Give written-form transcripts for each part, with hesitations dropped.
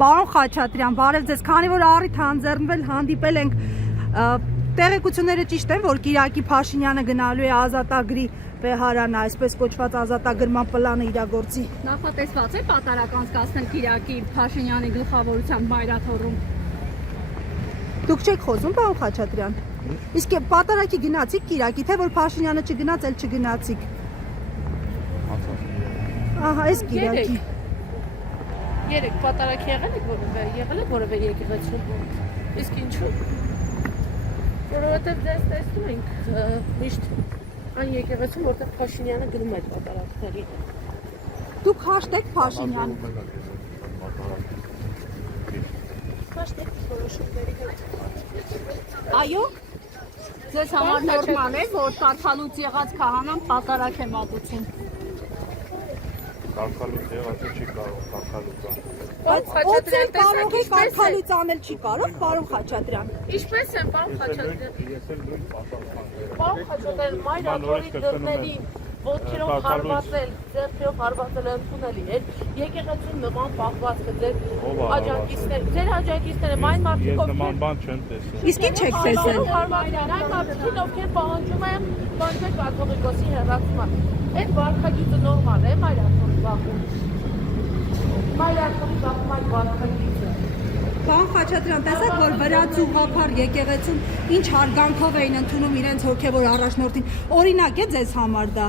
Պարոն Խաչատրյան, բարև ձեզ, քանի որ առիթ հանձեռնվել հանդիպել ենք տեղեկությունները ճիշտ են, որ Կիրակի Փաշինյանը գնալու է ազատագրի վեհարանը, այսպես կոչված ազատագրման պլանը իրագործի։ Նախատեսված է պատարակ անցկացնել Կիրակի Փաշինյանի գլխավորությամբ Մայրաթոռում։ Դուք չեք խոսում, պարոն Խաչատրյան։ Իսկ պատարակի գնացիք Կիրակի, թե որ Փաշինյանը չգնաց, էլ չգնացիք։ Ահա, այս Կիրակի։ Երեք պատարակ եղել եք որևէ եկեղեցու։ Իսկ ինչու՞։ Որովհետև դες տեսնում ենք միշտ այն եկեղեցում, որտեղ Փաշինյանը գնում է պատարակների։ Դուք հաշտեք Փաշինյան։ Հաշտեք որոշումների հետ։ Այո։ Ձեզ համար նորմալ է, որ կարդալուց եղած քահանան պատարակ է մատուցում։ Կարդալուց եղածը չի կարող կարդալուց անել։ Բայց ո՞նց կարող է կարդալուց անել չի կարող, պարոն Խաչատրյան։ Ինչպես է, պարոն Խաչատրյան։ Ես էլ նույն պատասխան։ Պարոն Խաչատրյան, Մայրաթոռի դռներին ոտքերով հարվածել, ձեռքերով հարվածել ընդունելի է։ Եկեղեցու նման պահվածքը ձեր աջակիցները, այն մարդիկ, Ես նման բան չեմ տեսել։ Իսկ ինչ եք տեսել։ Այն մարդիկ, ովքեր պահանջում են Վանջեր կաթողիկոսի հեռացման։ Այդ վարքագիծը նորմալ է Մայրաթոռի բախում։ Մայրաթոռի բախում այդ վարքագիծը։ Պարոն Խաչատրյան, տեսեք, որ վրացուղափառ եկեղեցում ինչ հարգանքով էին ընդունում իրենց հոգևոր առաջնորդին։ Օրինակ է ձեզ համար դա։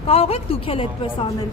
Կարող եք դուք էլ այդպես անել։